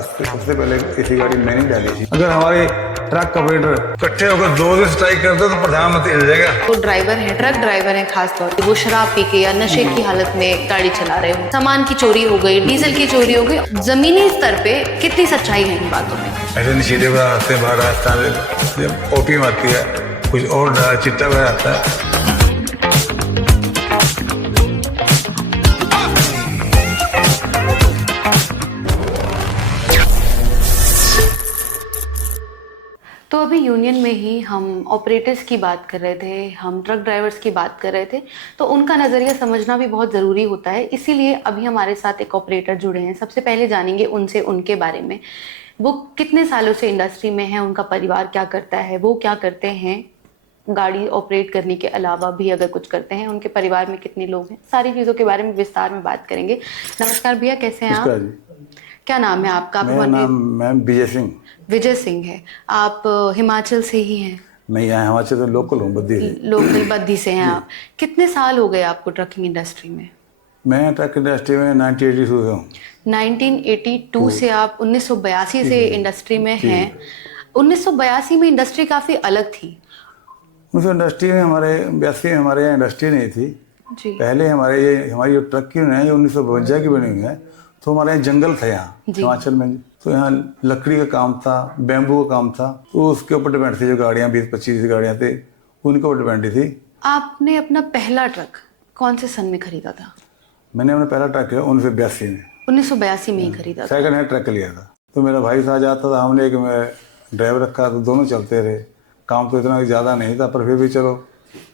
सबसे पहले ऐसी गाड़ी मैंने ही डाली थी। अगर हमारे ट्रक ऑपरेटर इकट्ठे होकर 2 दिन स्ट्राइक करते तो प्रधानमंत्री हिल जाएगा। वो ड्राइवर हैं, ट्रक ड्राइवर हैं, खास तौर पे वो शराब पी के या नशे की हालत में गाड़ी चला रहे हो, सामान की चोरी हो गई, डीजल की चोरी हो गई, जमीनी स्तर पे कितनी सच्चाई है इन बातों में? ऐसे नशीले वगैरह आते हैं बाहर, रास्ता जब ओपीएम आती है, कुछ और चिट्टा वगैरह आता है। तो अभी यूनियन में ही हम ऑपरेटर्स की बात कर रहे थे, हम ट्रक ड्राइवर्स की बात कर रहे थे, तो उनका नज़रिया समझना भी बहुत ज़रूरी होता है। इसीलिए अभी हमारे साथ एक ऑपरेटर जुड़े हैं। सबसे पहले जानेंगे उनसे उनके बारे में, वो कितने सालों से इंडस्ट्री में है, उनका परिवार क्या करता है, वो क्या करते हैं, गाड़ी ऑपरेट करने के अलावा भी अगर कुछ करते हैं, उनके परिवार में कितने लोग हैं, सारी चीज़ों के बारे में विस्तार में बात करेंगे। नमस्कार भैया, कैसे हैं आप? क्या नाम है आपका? मेरा नाम मैम विजय सिंह। विजय सिंह है। आप हिमाचल से ही हैं? मैं यहाँ हिमाचल से लोकल हूँ, बद्दी से। लोकल बद्दी से हैं आप। कितने साल हो गए आपको ट्रकिंग इंडस्ट्री में? मैं ट्रक इंडस्ट्री में 1982 से हूँ। 1982 से आप 1982 से इंडस्ट्री में हैं। 1982 में इंडस्ट्री काफ़ी अलग थी। उस इंडस्ट्री में हमारे 82 में हमारे यहाँ इंडस्ट्री नहीं थी जी। पहले हमारी जो ट्रक की है ये 1952 की बनी हुई है। तो हमारे यहाँ जंगल था यहाँ हिमाचल में, तो यहाँ लकड़ी का काम था, बैम्बू का काम था, तो उसके ऊपर डिपेंड थी जो गाड़ियाँ 20-25 गाड़ियाँ थे उनके ऊपर डिपेंड थी। आपने अपना पहला ट्रक कौन से सन में खरीदा था? मैंने अपना पहला ट्रक है 1982 में। 1982 में ही खरीदा था। सेकंड हैंड ट्रक लिया था। तो मेरा भाई साथ जाता था, हमने एक ड्राइवर रखा, तो दोनों चलते रहे। काम तो इतना ज़्यादा नहीं था, पर फिर भी चलो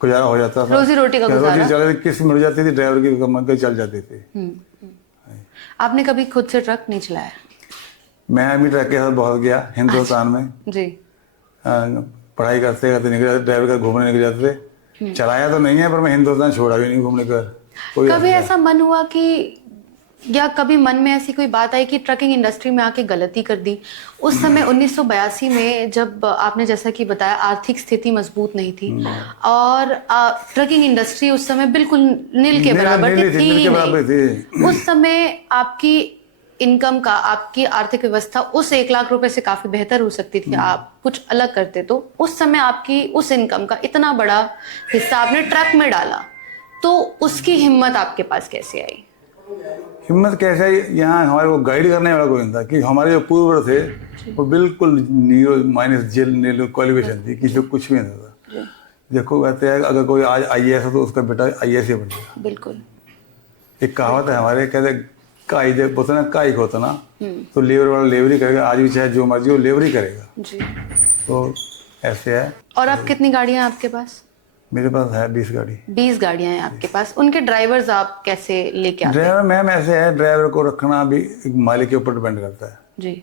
गुजारा हो जाता था। रोजी रोटी का गुजारा। रोटी चल किस्त मिल जाती थी, ड्राइवर की कमाई के चल जाती थी। आपने कभी खुद से ट्रक नहीं चलाया? मैं भी ट्रक के साथ बहुत गया हिंदुस्तान में जी। पढ़ाई करते करते निकल जाते, ड्राइवर का घूमने निकल जाते थे। चलाया तो नहीं है, पर मैं हिंदुस्तान छोड़ा भी नहीं घूमने का। कभी ऐसा मन हुआ कि, या कभी मन में ऐसी कोई बात आई कि ट्रकिंग इंडस्ट्री में आके गलती कर दी? उस समय 1982 में जब आपने जैसा कि बताया आर्थिक स्थिति मजबूत नहीं थी और ट्रकिंग इंडस्ट्री उस समय बिल्कुल नील के बराबर थी। उस समय आपकी इनकम का, आपकी आर्थिक व्यवस्था उस 1 लाख रुपए से काफी बेहतर हो सकती थी। आप कुछ अलग करते तो उस समय आपकी उस इनकम का इतना बड़ा हिस्सा आपने ट्रक में डाला, तो उसकी हिम्मत आपके पास कैसे आई? हिम्मत कैसे आई? यहाँ हमारे को गाइड करने वाला कोई नहीं था, कि हमारे जो पूर्व थे वो बिल्कुल नीरो माइनस जेल क्वालिफिकेशन थी, किसी को कुछ भी नहीं था। देखो कहते हैं अगर कोई आज IAS है तो उसका बेटा IAS ही बनेगा। बिल्कुल। एक कहावत है हमारे, कहते काई दे बोलते ना, काई होता ना, तो लेबर वाला लेबर ही करेगा। आज भी चाहे जो मर्जी हो लेबर ही करेगा जी। तो ऐसे है। और अब कितनी गाड़ियां आपके पास? मेरे पास है 20 गाड़ी। 20 गाड़ियां हैं आपके पास। उनके ड्राइवर्स आप कैसे लेके आते हैं? ड्राइवर मैम ऐसे है, ड्राइवर को रखना भी एक मालिक के ऊपर डिपेंड करता है जी।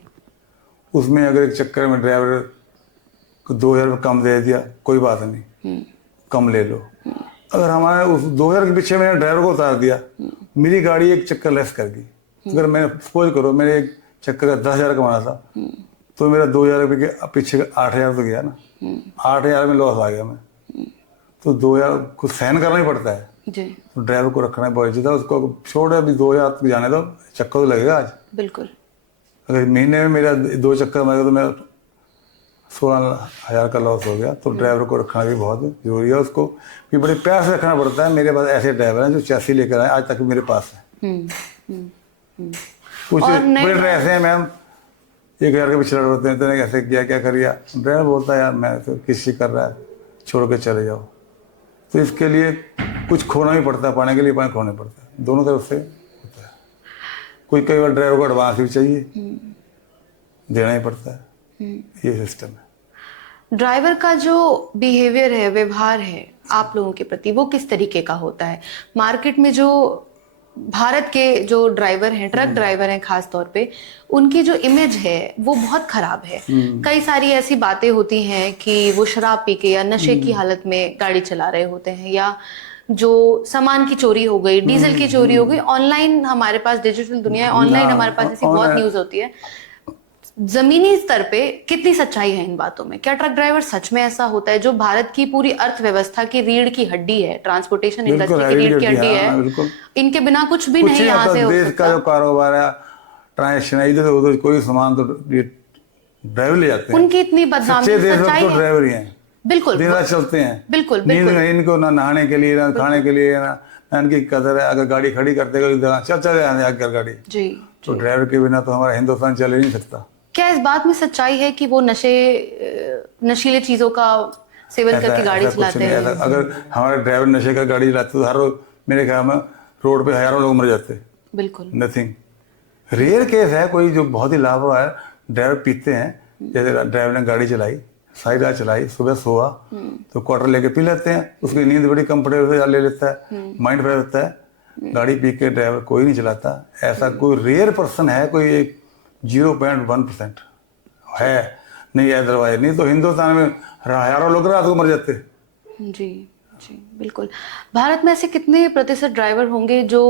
उसमें अगर एक चक्कर में ड्राइवर को 2000 रुपये कम दे दिया, कोई बात नहीं, कम ले लो। अगर हमारे उस 2000 के पीछे मैंने ड्राइवर को उतार दिया, मेरी गाड़ी एक चक्कर लेस कर दी। अगर मैंने सपोज करो मेरे एक चक्कर का 10,000 कमाना था, तो मेरा 2000 रुपये के पीछे 8,000 तो गया ना। 8,000 में लॉस आ गया मैं, तो 2000 कुछ सहन करना ही पड़ता है जी। तो ड्राइवर को रखना बहुत चाहिए था। उसको छोड़ अभी 2000 तक जाने दो, चक्कर तो लगेगा आज। बिल्कुल। अगर महीने में मेरा 2 चक्कर मारेगा तो मेरा 16,000 का लॉस हो गया। तो ड्राइवर को रखना भी बहुत जरूरी है। उसको भी बड़े प्यार से रखना पड़ता है। मेरे पास ऐसे ड्राइवर हैं जो चैसी लेकर आए, आज तक मेरे पास है। कुछ बड़े ड्राइवर ऐसे हैं मैम, 1,000 के पीछे लड़ते हैं, तेने कैसे किया, क्या कर दिया। ड्राइवर बोलता है यार मैं तो किसी कर रहा है, छोड़ के चले जाओ। तो इसके लिए कुछ खोना भी पड़ता है, पाने के लिए पानी खोना पड़ता है, दोनों तरफ से होता है। कोई कई बार ड्राइवर को एडवांस भी चाहिए, देना ही पड़ता है। ये सिस्टम है। ड्राइवर का जो बिहेवियर है, व्यवहार है आप लोगों के प्रति, वो किस तरीके का होता है? मार्केट में जो भारत के जो ड्राइवर हैं, ट्रक ड्राइवर हैं खास तौर पे, उनकी जो इमेज है वो बहुत खराब है। कई सारी ऐसी बातें होती हैं कि वो शराब पी के या नशे की हालत में गाड़ी चला रहे होते हैं, या जो सामान की चोरी हो गई, डीजल की चोरी हो गई। ऑनलाइन हमारे पास डिजिटल दुनिया है, ऑनलाइन हमारे पास ऐसी बहुत न्यूज होती है। जमीनी स्तर पे कितनी सच्चाई है इन बातों में? क्या ट्रक ड्राइवर सच में ऐसा होता है, जो भारत की पूरी अर्थव्यवस्था की रीढ़ की हड्डी है, ट्रांसपोर्टेशन इंडस्ट्री की रीढ़ की हड्डी है, इनके बिना कुछ भी नहीं यहाँ से हो सकता। देश का जो कारोबार है, ट्रांजेक्शन इधर उधर कोई सामान तो ये ड्राइवर ले जाते हैं। उनकी इतनी बदनामी सच्चे देशभक्त सच्चाई तो है। ड्राइवर ही हैं, बिल्कुल दिन रात चलते हैं। बिल्कुल नींद बिल्कुल इनको ना नहाने के लिए ना खाने के लिए ना इनकी कदर है। अगर गाड़ी खड़ी करते चल आकर गाड़ी, जी। तो ड्राइवर के बिना तो हमारा हिंदुस्तान चल ही नहीं सकता। क्या इस बात में सच्चाई है कि वो नशीले चीजों का सेवन करके गाड़ी ऐसा कुछ चलाते नहीं। हैं? ऐसा अगर हमारे ड्राइवर नशे का गाड़ी चलाते तो हर रोज मेरे ख्याल में रोड पे हजारों लोग मर जाते। बिल्कुल नथिंग, रेयर केस है कोई जो बहुत ही लापरवाह है। ड्राइवर पीते हैं, जैसे ड्राइवर ने गाड़ी चलाई, सारी रात चलाई, सुबह सोआ तो क्वार्टर लेके पी लेते हैं, उसकी नींद बड़ी कंफर्टेबल ले लेता है, माइंड फ्रेश रहता है। गाड़ी पी के ड्राइवर कोई नहीं चलाता। ऐसा कोई रेयर पर्सन है, कोई 0.1% है नहीं, अदरवाइज नहीं तो हिंदुस्तान में हजारों लोग रात को मर जाते। जी जी बिल्कुल। भारत में ऐसे कितने प्रतिशत ड्राइवर होंगे जो,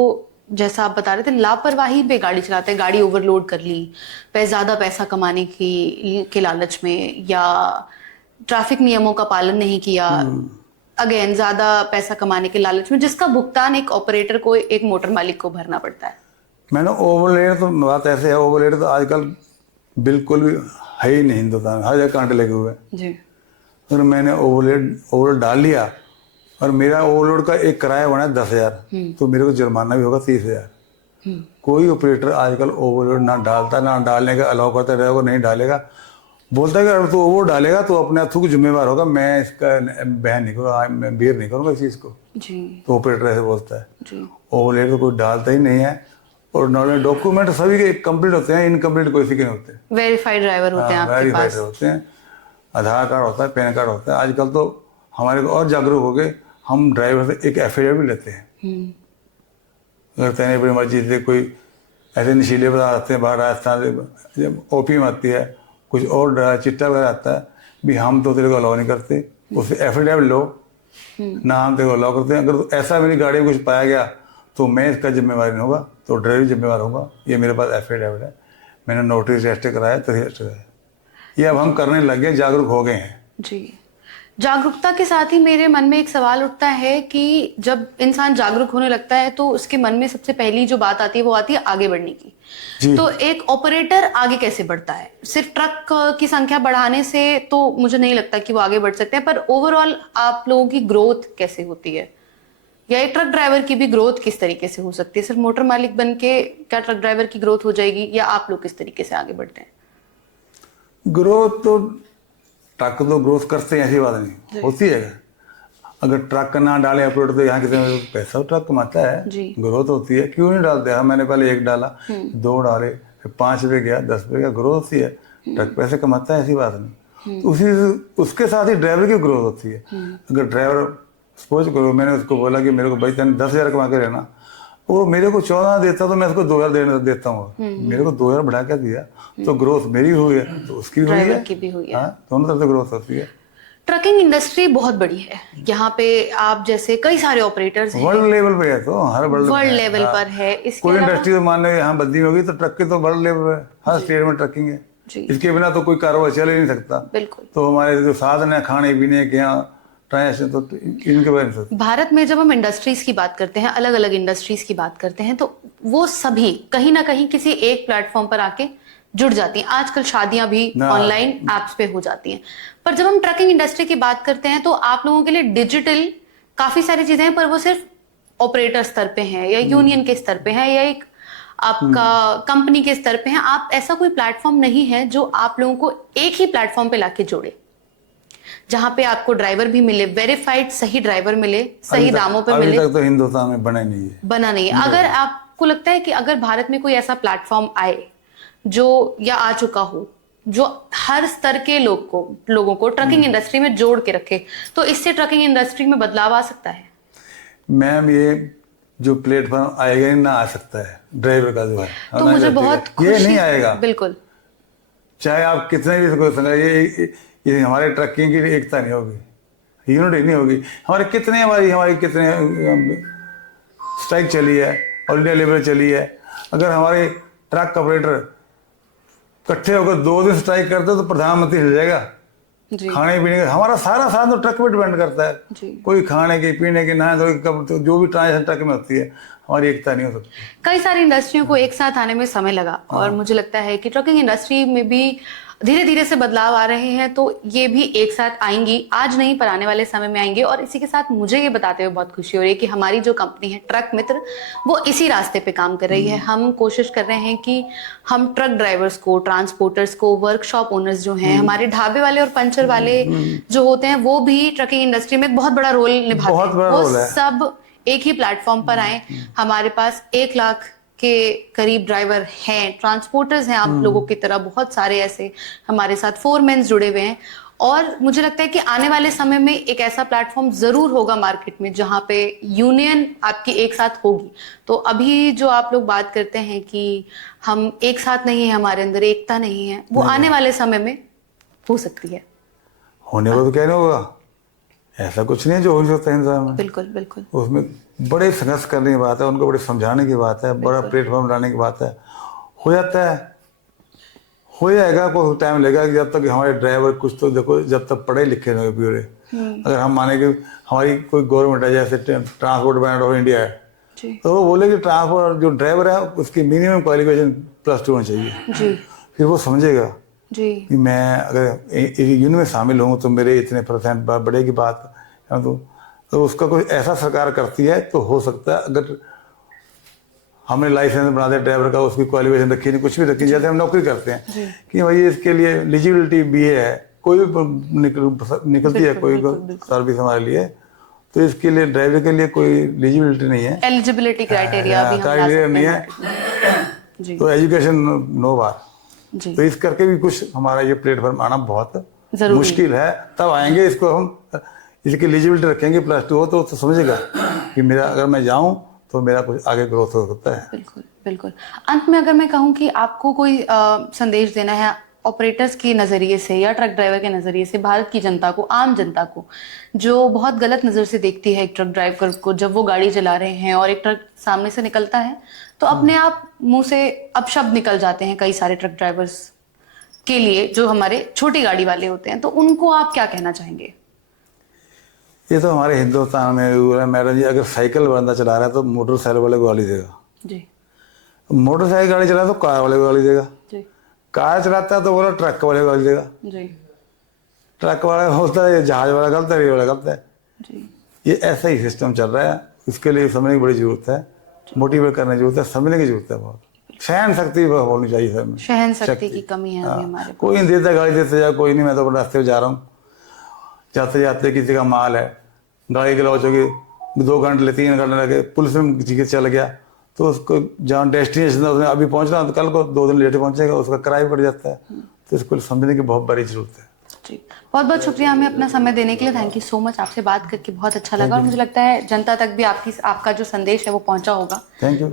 जैसा आप बता रहे थे, लापरवाही पे गाड़ी चलाते हैं, गाड़ी ओवरलोड कर ली, ज्यादा पैसा कमाने के लालच में, या ट्रैफिक नियमों का पालन नहीं किया, अगेन ज्यादा पैसा कमाने के लालच में, जिसका भुगतान एक ऑपरेटर को, एक मोटर मालिक को भरना पड़ता है? मैंने ओवरलोड तो बात ऐसे है, ओवरलोड तो आजकल बिल्कुल भी है ही नहीं हिंदुस्तान में, हर जगह कांटे लगे हुए हैं जी। अगर मैंने ओवरलोड डाल लिया और मेरा ओवरलोड का एक किराया बना 10,000 तो मेरे को जुर्माना भी होगा 30,000। कोई ऑपरेटर आजकल ओवरलोड ना डालता, ना डालने का अलाउ करता रहेगा, नहीं डालेगा। बोलता है कि अगर तू ओवर डालेगा तो अपने आप जिम्मेवार होगा, मैं इसका बहन नहीं करूँगा, मैं बेयर नहीं करूँगा इस चीज़ को। जी तो ऑपरेटर ऐसे बोलता है। जी। ओवरलोड तो कोई डालता ही नहीं है। और नॉर्मल डॉक्यूमेंट सभी के कंप्लीट होते हैं, इनकम्प्लीट कोई के नहीं होते। वेरीफाइड ड्राइवर होते हैं आपके वेरीफाइड पास? होते हैं, आधार कार्ड होता है, पैन कार्ड होता है। आजकल तो हमारे को और जागरूक हो गए, हम ड्राइवर से एक एफिडेविट लेते हैं। अगर तेने अपनी मर्जी से कोई ऐसे नशीले पदार्थ आते हैं बाहर, राजस्थान से जब ओपीएम आती है, कुछ और चिट्टा वगैरह आता है, भी हम तो तेरे को अलाउ नहीं करते, उससे एफिडेविट लो ना, हम तेरे को अलाउ करते हैं। अगर ऐसा मेरी गाड़ी में कुछ पाया गया तो मैं इसका जिम्मेवार नहीं होगा, तो ड्राइवर जिम्मेवार होगा। ये मेरे पास एफिडेविट है, मैंने नोटिस रजिस्टर कराया तो रजिस्टर कराया। ये अब हम करने लग गए, जागरूक हो गए हैं। जी। जागरूकता के साथ ही मेरे मन में एक सवाल उठता है कि जब इंसान जागरूक होने लगता है तो उसके मन में सबसे पहली जो बात आती है वो आती है आगे बढ़ने की। तो एक ऑपरेटर आगे कैसे बढ़ता है? सिर्फ ट्रक की संख्या बढ़ाने से तो मुझे नहीं लगता कि वो आगे बढ़ सकते हैं, पर ओवरऑल आप लोगों की ग्रोथ कैसे होती है, या एक ट्रक ड्राइवर की भी ग्रोथ किस तरीके से हो सकती है? सिर्फ मोटर मालिक बन के क्या ट्रक ड्राइवर की ग्रोथ हो जाएगी, या आप लोग किस तरीके से आगे बढ़ते हैं? ग्रोथ तो ट्रक तो ग्रोथ करते हैं, ऐसी बात नहीं होती है। अगर ट्रक ना डाले ऑपरेटर तो यहाँ कितने पैसा ट्रक कमाता है, ग्रोथ होती है। क्यों नहीं डालते? हाँ, मैंने पहले 1 डाला, 2 डाले, फिर 5 पे गया, 10 पे गया, ग्रोथ होती है। ट्रक पैसे कमाता है, ऐसी बात नहीं। तो उसके साथ ही ड्राइवर की ग्रोथ होती है। अगर ड्राइवर सपोज करो मैंने उसको बोला कि मेरे को भाई तने 10,000 कमा के रहना, वो मेरे को 14 देता तो मैं उसको 2,000 देता हूँ, मेरे को 2,000 बढ़ा के दिया तो ग्रोथ मेरी हुई है, तो उसकी हुई है, की भी हुई है। हाँ, दोनों तरफ से ग्रोथ होती है। ट्रकिंग इंडस्ट्री बहुत बड़ी है, यहाँ पे आप जैसे कई सारे ऑपरेटर्स हैं, वर्ल्ड लेवल पे है, तो हर वर्ल्ड लेवल पर है। इसके कोई इंडस्ट्री तो मान लो यहाँ बदली होगी तो ट्रक की तो वर्ल्ड लेवल पे हर स्टेट में ट्रकिंग है। इसके बिना तो कोई कारोबार चल ही नहीं सकता। बिल्कुल। तो हमारे जो साधन है खाने पीने के, यहाँ ट्रांजेक्शन, तो इनके बारे में भारत में जब हम इंडस्ट्रीज की बात करते हैं, अलग अलग इंडस्ट्रीज की बात करते हैं, तो वो सभी कहीं ना कहीं किसी एक प्लेटफॉर्म पर आके जुड़ जाती हैं। आजकल शादियां भी ऑनलाइन एप्स पे हो जाती हैं। पर जब हम ट्रकिंग इंडस्ट्री की बात करते हैं तो आप लोगों के लिए डिजिटल काफी सारी चीजें हैं, पर वो सिर्फ ऑपरेटर स्तर पे हैं, या यूनियन के स्तर पे हैं, या एक आपका कंपनी के स्तर पे हैं। आप ऐसा कोई प्लेटफॉर्म नहीं है जो आप लोगों को एक ही प्लेटफॉर्म पे लाके जोड़े, जहां पे आपको ड्राइवर भी मिले, वेरीफाइड सही ड्राइवर मिले, सही दामों पे मिले। अभी तक तो हिंदुस्तान में बना नहीं है। अगर आपको लगता है कि अगर भारत में कोई ऐसा प्लेटफॉर्म आए जो, या आ चुका हो, जो हर स्तर के लोगों को ट्रकिंग इंडस्ट्री में जोड़ के रखे, तो इससे ट्रकिंग इंडस्ट्री में बदलाव आ सकता है? मैम, ये जो प्लेटफॉर्म आएगा ही ना आ सकता है ड्राइवर का जो है, तो मुझे बहुत ये नहीं आएगा। बिल्कुल। चाहे आप कितने भी इसको समझ, ये हमारे ट्रकिंग की एकता नहीं होगी, यूनिटी नहीं होगी। हमारी कितने स्ट्राइक चली है, ऑल इंडिया लेवल चली है। अगर हमारे ट्रक ऑपरेटर इकट्ठे होकर 2 दिन स्ट्राइक करते तो प्रधानमंत्री हिल जाएगा। जी। खाने पीने का हमारा सारा साधन तो ट्रक पे डिपेंड करता है। जी। कोई खाने की, पीने की, नहाने धोने की, तो जो भी ट्रांजेक्शन ट्रक में होती है, हमारी एकता नहीं हो सकती। कई सारी इंडस्ट्रियों को एक साथ आने में समय लगा और मुझे लगता है कि ट्रकिंग इंडस्ट्री में भी धीरे धीरे से बदलाव आ रहे हैं, तो ये भी एक साथ आएंगी, आज नहीं पर आने वाले समय में आएंगे। और इसी के साथ मुझे ये बताते हुए बहुत खुशी हो रही है कि हमारी जो कंपनी है ट्रक मित्र, वो इसी रास्ते पे काम कर रही है। हम कोशिश कर रहे हैं कि हम ट्रक ड्राइवर्स को, ट्रांसपोर्टर्स को, वर्कशॉप ओनर्स जो हैं, हमारे ढाबे वाले और पंचर वाले जो होते हैं, वो भी ट्रकिंग इंडस्ट्री में बहुत बड़ा रोल निभाते बहुत हैं। बड़ा वो रोल है। सब एक ही प्लेटफॉर्म पर आए। हमारे पास 1 लाख के करीब ड्राइवर हैं, ट्रांसपोर्टर्स हैं, आप लोगों की तरह बहुत सारे ऐसे हमारे साथ फोरमैन्स जुड़े हुए हैं। और मुझे लगता है कि आने वाले समय में एक ऐसा प्लेटफॉर्म जरूर होगा मार्केट में जहां पे यूनियन आपकी एक साथ होगी। तो अभी जो आप लोग बात करते हैं कि हम एक साथ नहीं है, हमारे अंदर एकता नहीं है, वो आने वाले समय में हो सकती है। होने को तो क्या नहीं होगा, ऐसा कुछ नहीं है जो हो सकता है इंसान में। बिल्कुल बिल्कुल। उसमें बड़े संघर्ष करने की बात है, उनको बड़े समझाने की बात है, बड़ा प्लेटफॉर्म लाने की बात है। हो जाता है, हो जाएगा, कोई टाइम लगेगा। जब तक हमारे ड्राइवर कुछ तो देखो, जब तक पढ़े लिखे नहीं पूरे, अगर हम माने कि हमारी कोई गवर्नमेंट है, जैसे ट्रांसपोर्ट बोर्ड ऑफ इंडिया है, तो वो बोले कि ट्रांसपोर्ट जो ड्राइवर है उसकी मिनिमम क्वालिफिकेशन +2 होनी चाहिए। जी। फिर वो समझेगा जी। कि मैं अगर यूनियन में शामिल हूँ तो मेरे इतने % बढ़ेगी बात। तो उसका कोई ऐसा सरकार करती है तो हो सकता है। अगर हमने लाइसेंस बना दिया ड्राइवर का, उसकी क्वालिफिकेशन रखी नहीं, कुछ भी रखी, जैसे हम नौकरी करते हैं कि भाई इसके लिए एलिजिबिलिटी BA है, कोई भी निकलती है कोई सर्विस हमारे लिए, तो इसके लिए ड्राइवर के लिए कोई एलिजिबिलिटी नहीं है, एलिजिबिलिटी क्राइटेरिया भी हम ला सकते नहीं हैं। है। तो एजुकेशन नो बार, जी। तो इस करके भी कुछ हमारा ये प्लेटफॉर्म आना बहुत जरूरी मुश्किल है। तब आएंगे, इसको हम इसकी एलिजिबिलिटी रखेंगे +2 हो तो समझेगा कि मेरा अगर मैं जाऊं तो मेरा कुछ आगे ग्रोथ हो सकता है। बिल्कुल बिल्कुल। अंत में अगर मैं कहूँ कि आपको कोई संदेश देना है ऑपरेटर्स के नजरिए से या ट्रक ड्राइवर के नजरिए से, भारत की जनता को, आम जनता को, जो बहुत गलत नजर से देखती है एक ट्रक ड्राइवर को, जब वो गाड़ी चला रहे हैं और एक ट्रक सामने से निकलता है तो अपने आप मुंह से अपशब्द निकल जाते हैं कई सारे ट्रक ड्राइवर्स के लिए, जो हमारे छोटी गाड़ी वाले होते हैं, तो उनको आप क्या कहना चाहेंगे? ये तो हमारे हिंदुस्तान में रूल है मैडम जी, अगर साइकिल बंदा चला रहा है तो मोटरसाइकिल वाले को गाली देगा जी। मोटरसाइकिल गाड़ी चला तो कार वाले को गाली देगा जी। कार चलाता है तो बोला ट्रक वाले को गाली देगा जी। ट्रक वाला होता है, जहाज वाला गलत है, रेल वाला गलत है जी। ये ऐसा ही सिस्टम चल रहा है। इसके लिए समझने की बड़ी जरूरत है, मोटिवेट करने की जरूरत है, समझने की जरूरत है। बहुत सहन शक्ति होनी चाहिए सर में। सहन शक्ति की कमी है अभी हमारे। कोई नहीं देता गाड़ी देते जा, कोई नहीं, मैं तो रास्ते में जा रहा हूँ, जाते जाते किसी का माल है, गाड़ी के लॉस होगी, 2 घंटे 3 घंटे लगे, पुलिस में चल गया तो उसको जहाँ डेस्टिनेशन उसने अभी पहुंचना तो कल को 2 दिन लेट पहुंचेगा, उसका किराया बढ़ जाता है। तो इसको समझने की बहुत बड़ी जरूरत है। जी, बहुत बहुत शुक्रिया हमें अपना समय देने के लिए। Thank you so much. आपसे बात करके बहुत अच्छा लगा और मुझे लगता है जनता तक भी आपका जो संदेश है वो पहुंचा होगा। Thank you.